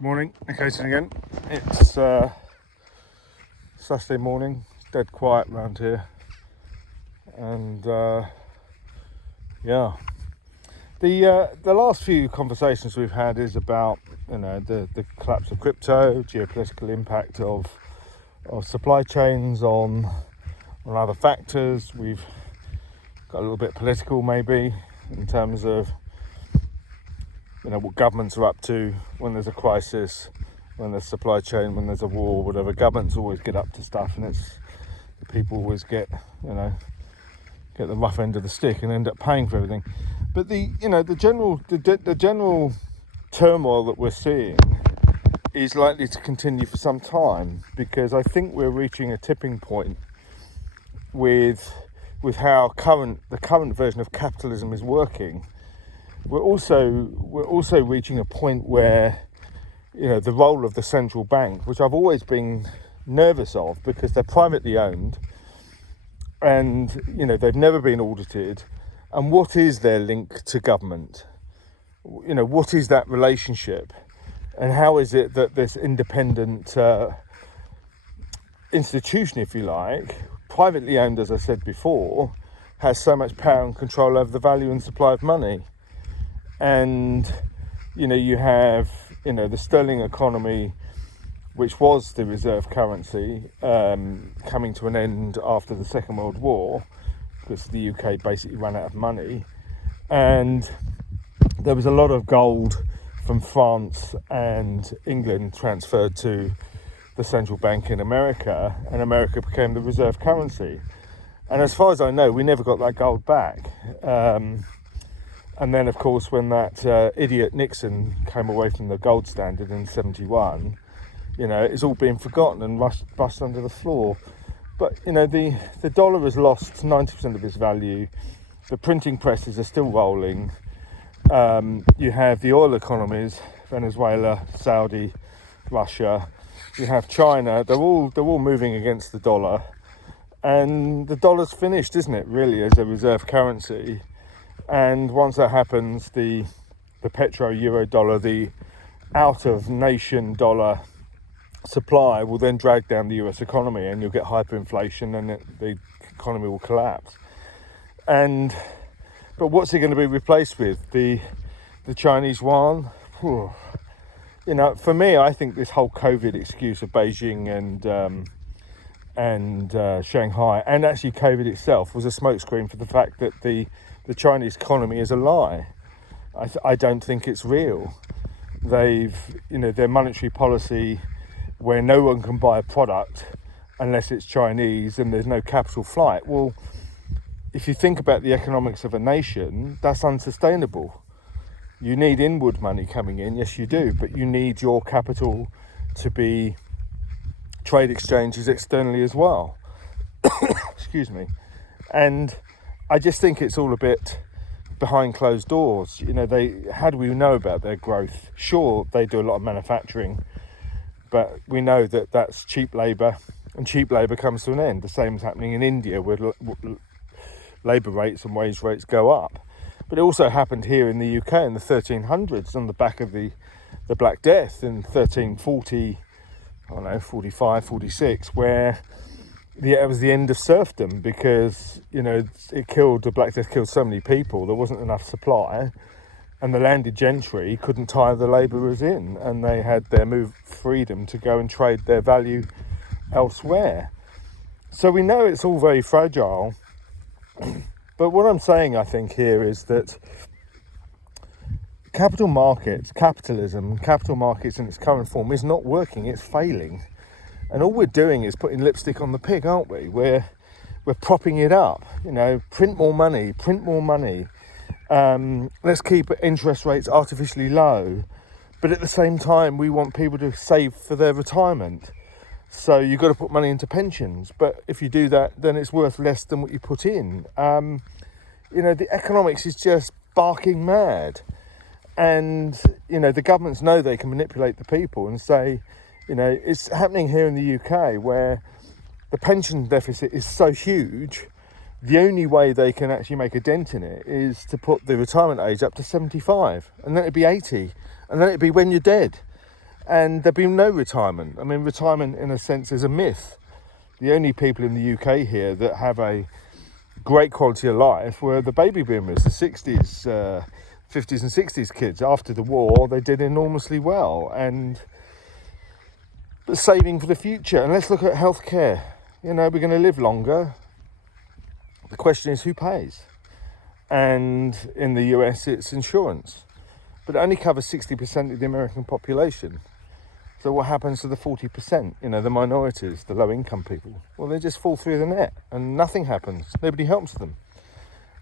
Morning, Jason again. It's Saturday morning. It's dead quiet around here, and the last few conversations we've had is about the collapse of crypto, geopolitical impact of supply chains on other factors. We've got a little bit political maybe in terms of what governments are up to when there's a crisis, when there's supply chain, when there's a war, whatever. Governments always get up to stuff, and it's the people always get the rough end of the stick and end up paying for everything. But the general turmoil that we're seeing is likely to continue for some time, because I think we're reaching a tipping point with how the current version of capitalism is working. We're also reaching a point where the role of the central bank, which I've always been nervous of because they're privately owned and they've never been audited, and what is their link to government? What is that relationship, and how is it that this independent institution, if you like, privately owned, as I said before, has so much power and control over the value and supply of money? And you have the sterling economy, which was the reserve currency, coming to an end after the Second World War, because the UK basically ran out of money, and there was a lot of gold from France and England transferred to the central bank in America, and America became the reserve currency. And as far as I know, we never got that gold back. And then, of course, when that idiot Nixon came away from the gold standard in '71, it's all been forgotten and rushed under the floor. But, the dollar has lost 90% of its value. The printing presses are still rolling. You have the oil economies, Venezuela, Saudi, Russia. You have China. They're all moving against the dollar. And the dollar's finished, isn't it, really, as a reserve currency? And once that happens, the petro-euro dollar, the out-of-nation dollar supply will then drag down the US economy, and you'll get hyperinflation, and the economy will collapse. But what's it going to be replaced with? The Chinese yuan? For me, I think this whole COVID excuse of Beijing and Shanghai, and actually COVID itself, was a smokescreen for the fact that the Chinese economy is a lie. I don't think it's real. They've, their monetary policy, where no one can buy a product unless it's Chinese and there's no capital flight. Well, if you think about the economics of a nation, that's unsustainable. You need inward money coming in, yes you do, but you need your capital to be trade exchanges externally as well. Excuse me. And I just think it's all a bit behind closed doors. How do we know about their growth? Sure, they do a lot of manufacturing, but we know that that's cheap labour, and cheap labour comes to an end. The same is happening in India, where labour rates and wage rates go up. But it also happened here in the UK in the 1300s, on the back of the Black Death in 1340, 45, 46, where it was the end of serfdom, because the Black Death killed so many people, there wasn't enough supply, and the landed gentry couldn't tie the labourers in, and they had their freedom to go and trade their value elsewhere. So we know it's all very fragile. But what I'm saying, I think, here is that capital markets in its current form is not working, it's failing. And all we're doing is putting lipstick on the pig, aren't we? We're propping it up, print more money. Let's keep interest rates artificially low. But at the same time, we want people to save for their retirement. So you've got to put money into pensions. But if you do that, then it's worth less than what you put in. The economics is just barking mad. And, the governments know they can manipulate the people and say, it's happening here in the UK, where the pension deficit is so huge, the only way they can actually make a dent in it is to put the retirement age up to 75, and then it'd be 80, and then it'd be when you're dead. and there'd be no retirement. I mean, retirement in a sense is a myth. The only people in the UK here that have a great quality of life were the baby boomers, the 60s, 50s and 60s kids. After the war, they did enormously well, but saving for the future. And let's look at healthcare. You know, we're going to live longer. The question is, who pays? And in the US, it's insurance. But it only covers 60% of the American population. So what happens to the 40%, you know, the minorities, the low-income people? Well, they just fall through the net and nothing happens. Nobody helps them.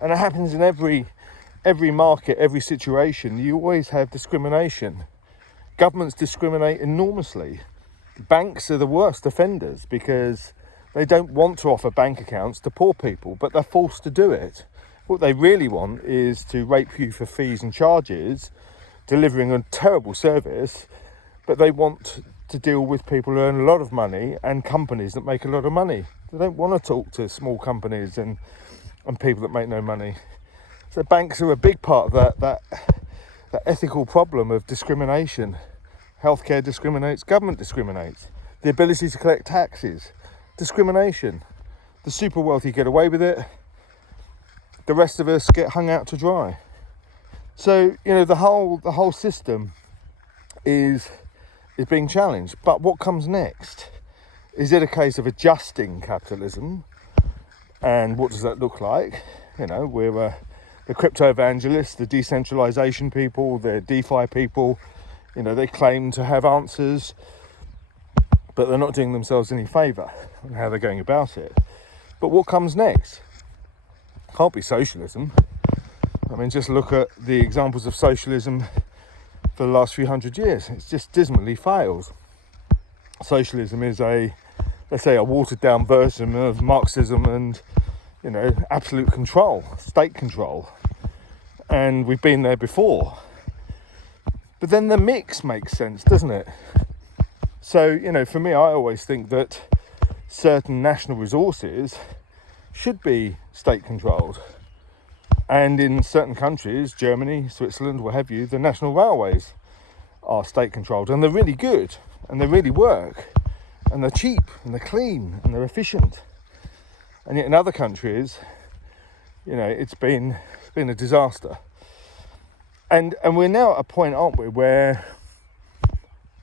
And it happens in every market, every situation. You always have discrimination. Governments discriminate enormously. Banks are the worst offenders because they don't want to offer bank accounts to poor people, but they're forced to do it. What they really want is to rape you for fees and charges, delivering a terrible service, but they want to deal with people who earn a lot of money and companies that make a lot of money. They don't want to talk to small companies and people that make no money. So banks are a big part of that ethical problem of discrimination. Healthcare discriminates, government discriminates. The ability to collect taxes, discrimination. The super wealthy get away with it. The rest of us get hung out to dry. So, you know, the whole system is being challenged. But what comes next? Is it a case of adjusting capitalism? And what does that look like? You know, we're the crypto evangelists, the decentralization people, the DeFi people. You know, they claim to have answers, but they're not doing themselves any favour on how they're going about it. But what comes next? Can't be socialism. I mean, just look at the examples of socialism for the last few hundred years. It's just dismally failed. Socialism is let's say, a watered down version of Marxism and, you know, absolute control, state control. And we've been there before. But then the mix makes sense, doesn't it? So, you know, for me, I always think that certain national resources should be state controlled. And in certain countries, Germany, Switzerland, what have you, the national railways are state controlled, and they're really good, and they really work, and they're cheap, and they're clean, and they're efficient. And yet in other countries, you know, it's been a disaster. And we're now at a point, aren't we, where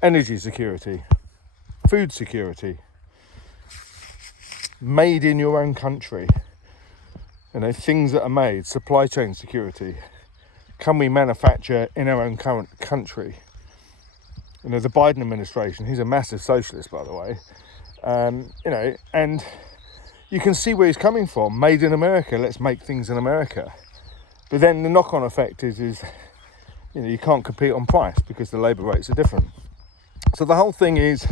energy security, food security, made in your own country, you know, things that are made, supply chain security, can we manufacture in our own current country? You know, the Biden administration, he's a massive socialist, by the way, you know, and you can see where he's coming from. Made in America, let's make things in America. But then the knock-on effect is you know, you can't compete on price because the labour rates are different. So the whole thing is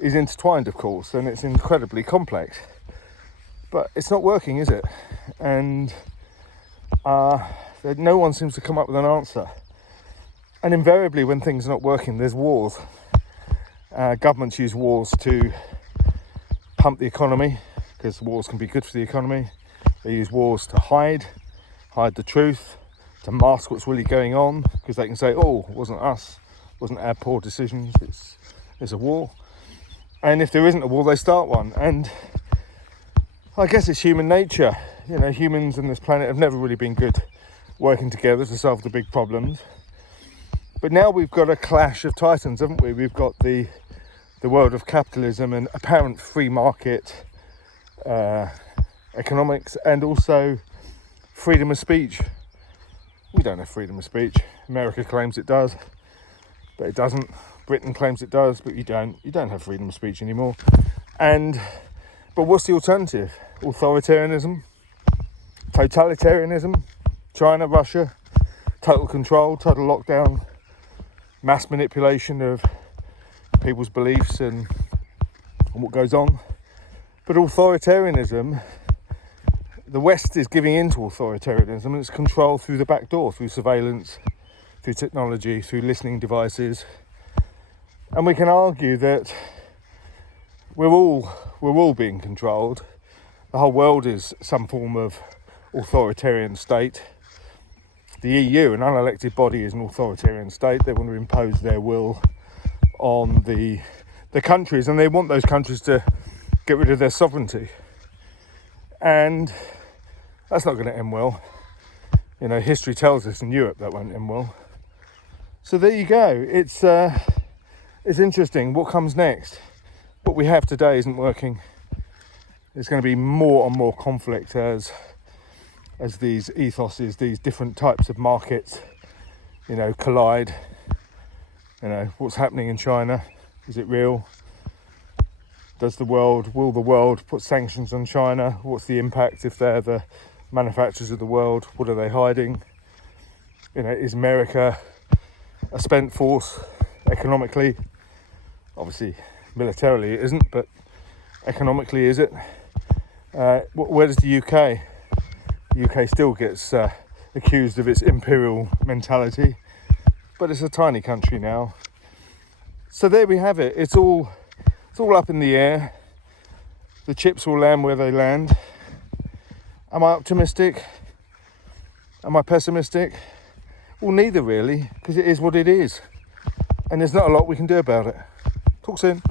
intertwined, of course, and it's incredibly complex. But it's not working, is it? And no one seems to come up with an answer. And invariably, when things are not working, there's wars. Governments use wars to pump the economy, because wars can be good for the economy. They use wars to hide the truth, to mask what's really going on, because they can say, oh, it wasn't us, it wasn't our poor decisions, it's a war. And if there isn't a war, they start one. And I guess it's human nature. You know, humans on this planet have never really been good working together to solve the big problems. But now we've got a clash of titans, haven't we? We've got the world of capitalism and apparent free market economics, and also freedom of speech. We don't have freedom of speech. America claims it does, but it doesn't. Britain claims it does, but you don't. You don't have freedom of speech anymore. But what's the alternative? Authoritarianism, totalitarianism, China, Russia, total control, total lockdown, mass manipulation of people's beliefs and what goes on. But authoritarianism, the West is giving in to authoritarianism, and it's control through the back door, through surveillance, through technology, through listening devices. And we can argue that we're all being controlled. The whole world is some form of authoritarian state. The EU, an unelected body, is an authoritarian state. They want to impose their will on the countries, and they want those countries to get rid of their sovereignty. And that's not going to end well. You know, history tells us in Europe that won't end well. So there you go. It's interesting what comes next. What we have today isn't working. There's going to be more and more conflict as these ethoses, these different types of markets, you know, collide. You know, what's happening in China? Is it real? Will the world put sanctions on China? What's the impact if they're the manufacturers of the world? What are they hiding? You know, is America a spent force economically? Obviously, militarily it isn't, but economically is it? Where does the UK? The UK still gets accused of its imperial mentality, but it's a tiny country now. So there we have it. It's all up in the air. The chips will land where they land. Am I optimistic? Am I pessimistic? Well, neither really, because it is what it is, and there's not a lot we can do about it. Talk soon.